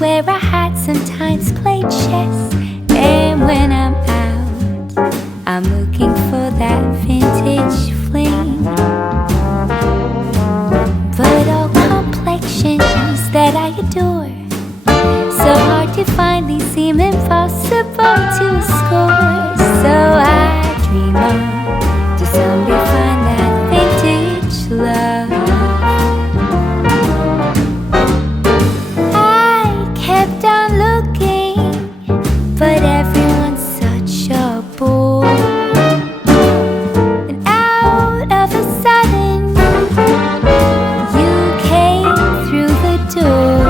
where I had sometimes played chess. And when I'm out, I'm looking for that vintage fling. But all complexions that I adore, so hard to find, these seem impossible to score. So I dream on to someday find that vintage love. I kept on looking, but everyone's such a bore. And out of a sudden, you came through the door.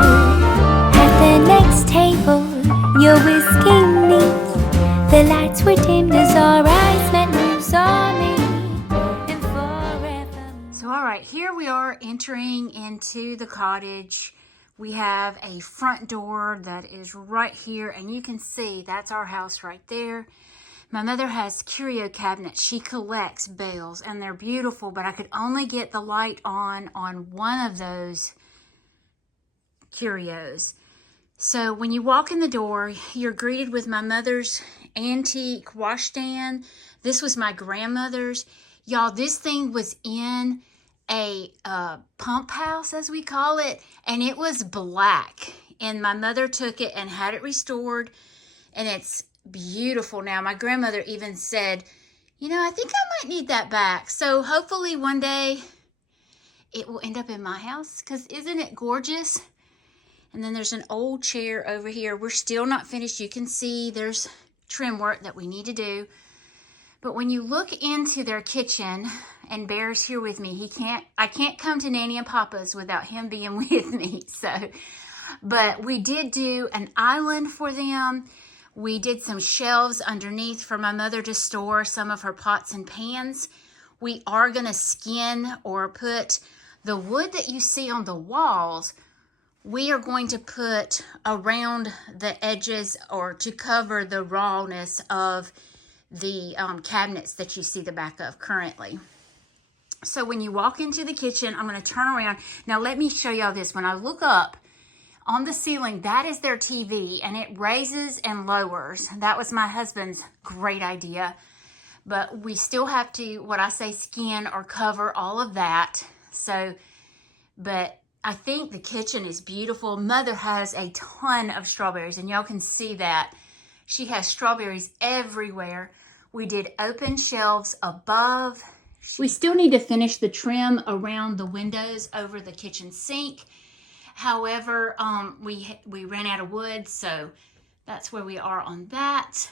At the next table, your whiskey neat, the lights were dimmed as our eyes met, and saw me, and forever. So all right, here we are entering into the cottage. We have a front door that is right here, and you can see that's our house right there. My mother has curio cabinets. She collects bells, and they're beautiful, but I could only get the light on one of those curios. So when you walk in the door, you're greeted with my mother's antique washstand. This was my grandmother's. Y'all, this thing was in a pump house, as we call it, and it was black. And my mother took it and had it restored, and it's beautiful now. My grandmother even said, you know, I think I might need that back. So hopefully one day it will end up in my house, because isn't it gorgeous? And then there's an old chair over here. We're still not finished. You can see there's trim work that we need to do. But when you look into their kitchen, and Bear's here with me, I can't come to Nanny and Papa's without him being with me. So, but we did do an island for them. We did some shelves underneath for my mother to store some of her pots and pans. We are going to skin or put the wood that you see on the walls. We are going to put around the edges, or to cover the rawness of the cabinets that you see the back of currently. So when you walk into the kitchen, I'm going to turn around. Now let me show y'all this. When I look up on the ceiling, that is their TV, and it raises and lowers. That was my husband's great idea. But we still have to, what I say, skin or cover all of that. So, but I think the kitchen is beautiful. Mother has a ton of strawberries, and y'all can see that. She has strawberries everywhere. We did open shelves above. We still need to finish the trim around the windows over the kitchen sink. However, we ran out of wood, so that's where we are on that.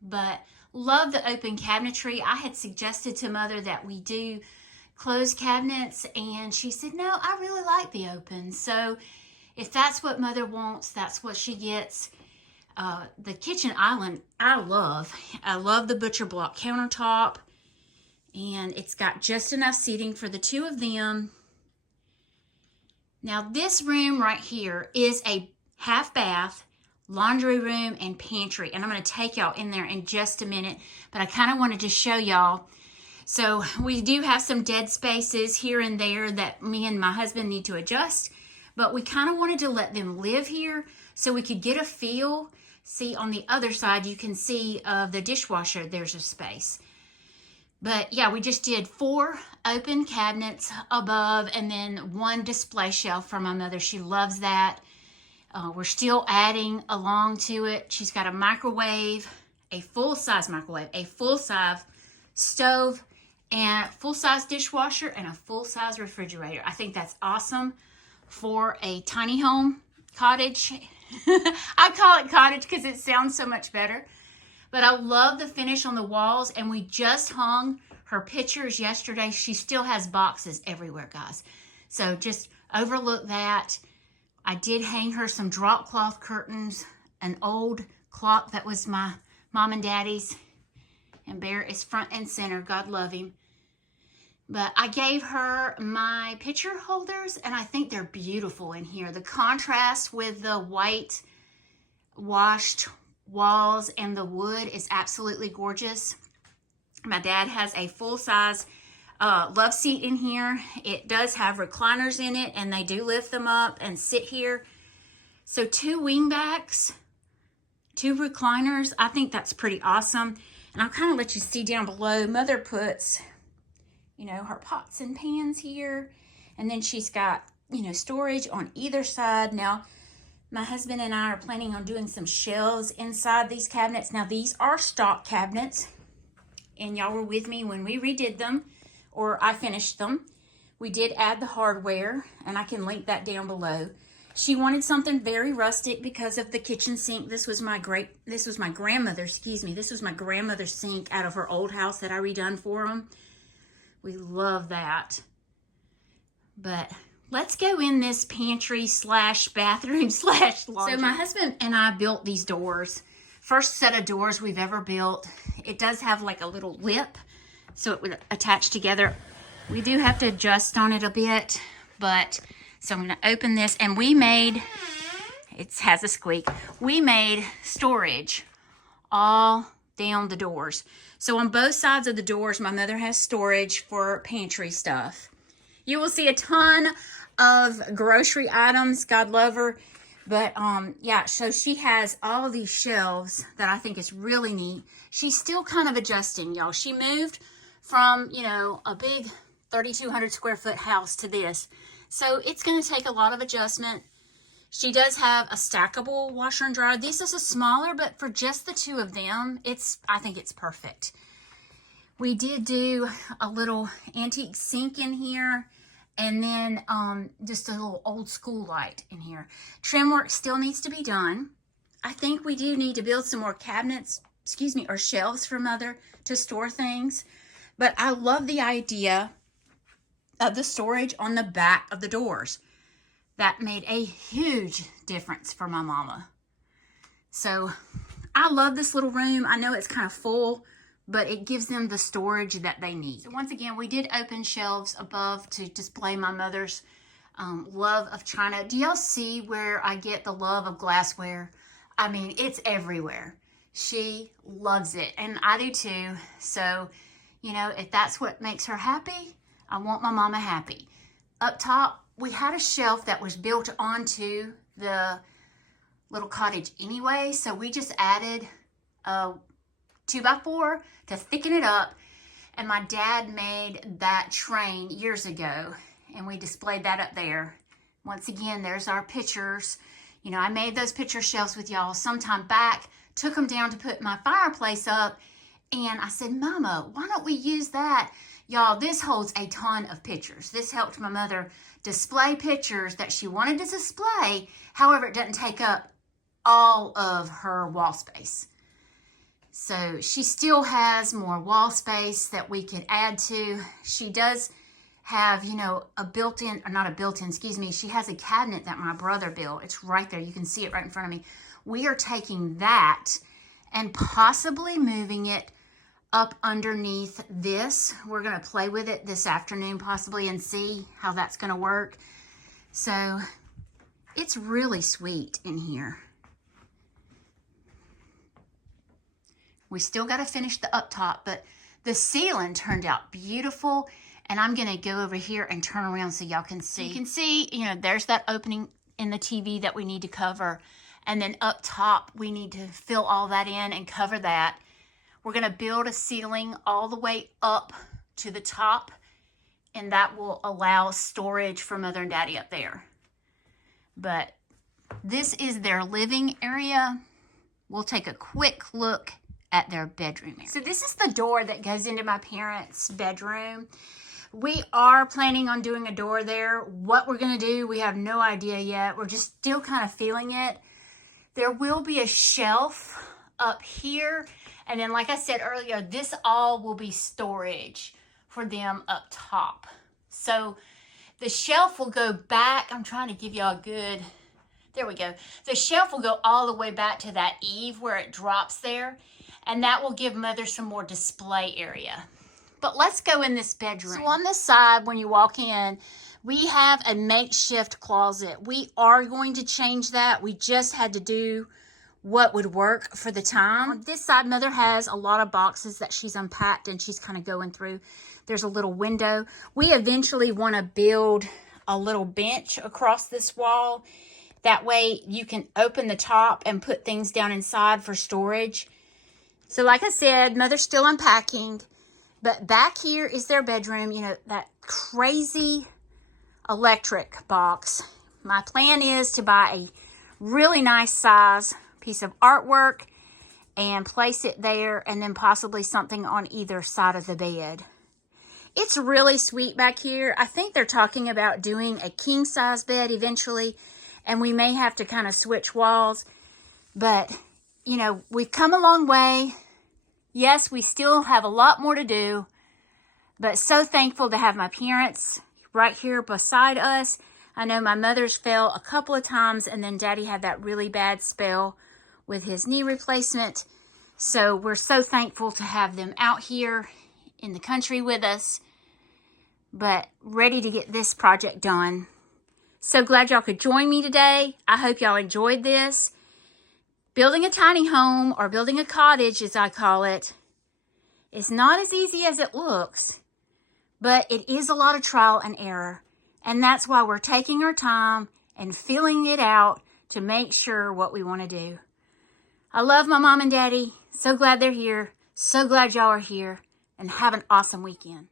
But love the open cabinetry. I had suggested to Mother that we do closed cabinets, and she said, no, I really like the open. So if that's what Mother wants, that's what she gets. The kitchen island, I love the butcher block countertop, and it's got just enough seating for the two of them. Now this room right here is a half bath, laundry room, and pantry, and I'm going to take y'all in there in just a minute, but I kind of wanted to show y'all. So we do have some dead spaces here and there that me and my husband need to adjust, but we kind of wanted to let them live here so we could get a feel. See, on the other side, you can see of the dishwasher, there's a space. But yeah, we just did 4 open cabinets above, and then 1 display shelf for my mother. She loves that. We're still adding along to it. She's got a microwave, a full-size microwave, a full-size stove, and full-size dishwasher, and a full-size refrigerator. I think that's awesome for a tiny home cottage. I call it cottage because it sounds so much better. But I love the finish on the walls, and we just hung her pictures yesterday. She still has boxes everywhere, guys. So just overlook that. I did hang her some drop cloth curtains, an old clock that was my mom and daddy's, and Bear is front and center. God love him. But I gave her my picture holders, and I think they're beautiful in here. The contrast with the white washed walls and the wood is absolutely gorgeous. My dad has a full-size love seat in here. It does have recliners in it, and they do lift them up and sit here. So 2 wing backs, 2 recliners. I think that's pretty awesome. And I'll kind of let you see down below. Mother puts, you know, her pots and pans here. And then she's got, you know, storage on either side. Now, my husband and I are planning on doing some shelves inside these cabinets. Now, these are stock cabinets. And y'all were with me when we redid them, or I finished them. We did add the hardware, and I can link that down below. She wanted something very rustic because of the kitchen sink. This was my grandmother's sink out of her old house that I redone for them. We love that. But let's go in this pantry slash bathroom slash laundry. So my husband and I built these doors. First set of doors we've ever built. It does have like a little lip, so it would attach together. We do have to adjust on it a bit, but so I'm going to open this, and we made, it has a squeak, we made storage all down the doors. So on both sides of the doors, my mother has storage for pantry stuff. You will see a ton of grocery items, God love her. But yeah, so she has all these shelves that I think is really neat. She's still kind of adjusting, y'all. She moved from, you know, a big 3,200 square foot house to this. So it's going to take a lot of adjustment. She does have a stackable washer and dryer. This is a smaller, but for just the 2 of them, I think it's perfect. We did do a little antique sink in here, and then just a little old school light in here. Trim work still needs to be done. I think we do need to build some more cabinets, or shelves for Mother to store things. But I love the idea of the storage on the back of the doors. That made a huge difference for my mama. So I love this little room. I know it's kind of full, but it gives them the storage that they need. So once again, we did open shelves above to display my mother's love of china. Do y'all see where I get the love of glassware? I mean, it's everywhere. She loves it, and I do too. So, you know, if that's what makes her happy, I want my mama happy. Up top, we had a shelf that was built onto the little cottage anyway, so we just added a 2x4 to thicken it up, and my dad made that train years ago, and we displayed that up there. Once again, there's our pictures. You know, I made those picture shelves with y'all sometime back, took them down to put my fireplace up, and I said, Mama, why don't we use that? Y'all, this holds a ton of pictures. This helped my mother display pictures that she wanted to display. However, it doesn't take up all of her wall space. So she still has more wall space that we could add to. She does have, you know, she has a cabinet that my brother built. It's right there. You can see it right in front of me. We are taking that and possibly moving it up underneath this. We're going to play with it this afternoon possibly and see how that's going to work. So it's really sweet in here. We still got to finish the up top, but the ceiling turned out beautiful. And I'm going to go over here and turn around so y'all can see. You can see, you know, there's that opening in the TV that we need to cover. And then up top, we need to fill all that in and cover that. We're going to build a ceiling all the way up to the top, and that will allow storage for Mother and Daddy up there. But this is their living area. We'll take a quick look at their bedroom area. So this is the door that goes into my parents' bedroom. We are planning on doing a door there. What we're going to do, we have no idea yet. We're just still kind of feeling it. There will be a shelf up here. And then, like I said earlier, this all will be storage for them up top. So the shelf will go back. I'm trying to give y'all a good, there we go. The shelf will go all the way back to that eave where it drops there. And that will give Mother some more display area. But let's go in this bedroom. So on this side, when you walk in, we have a makeshift closet. We are going to change that. We just had to do what would work for the time. On this side, Mother has a lot of boxes that she's unpacked and she's kind of going through. There's a little window. We eventually want to build a little bench across this wall. That way you can open the top and put things down inside for storage. So like I said, Mother's still unpacking. But back here is their bedroom. You know, that crazy electric box. My plan is to buy a really nice size piece of artwork and place it there, and then possibly something on either side of the bed. It's really sweet back here. I think they're talking about doing a king size bed eventually, and we may have to kind of switch walls. But, you know, we've come a long way. Yes, we still have a lot more to do, but so thankful to have my parents right here beside us. I know my mother's fell a couple of times, and then Daddy had that really bad spell with his knee replacement. So we're so thankful to have them out here in the country with us, but ready to get this project done. So glad y'all could join me today. I hope y'all enjoyed this. Building a tiny home, or building a cottage as I call it, is not as easy as it looks, but it is a lot of trial and error. And that's why we're taking our time and feeling it out to make sure what we want to do. I love my mom and daddy. So glad they're here. So glad y'all are here. And have an awesome weekend.